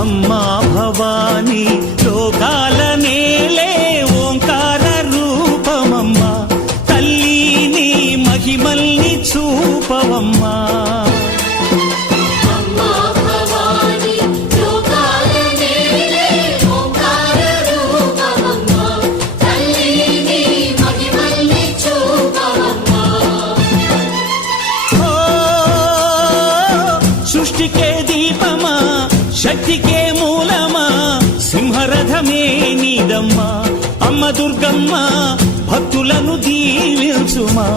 అమ్మా భవానీ లోకాల నేలే ఓంకార రూపమమ్మా తల్లి నీ మహిమల్ని చూపవమ్మా సృష్టికే దీపమా శక్తికే మూలమా సింహరథమే నీదమ్మా అమ్మ దుర్గమ్మ భక్తులను దీవించుమా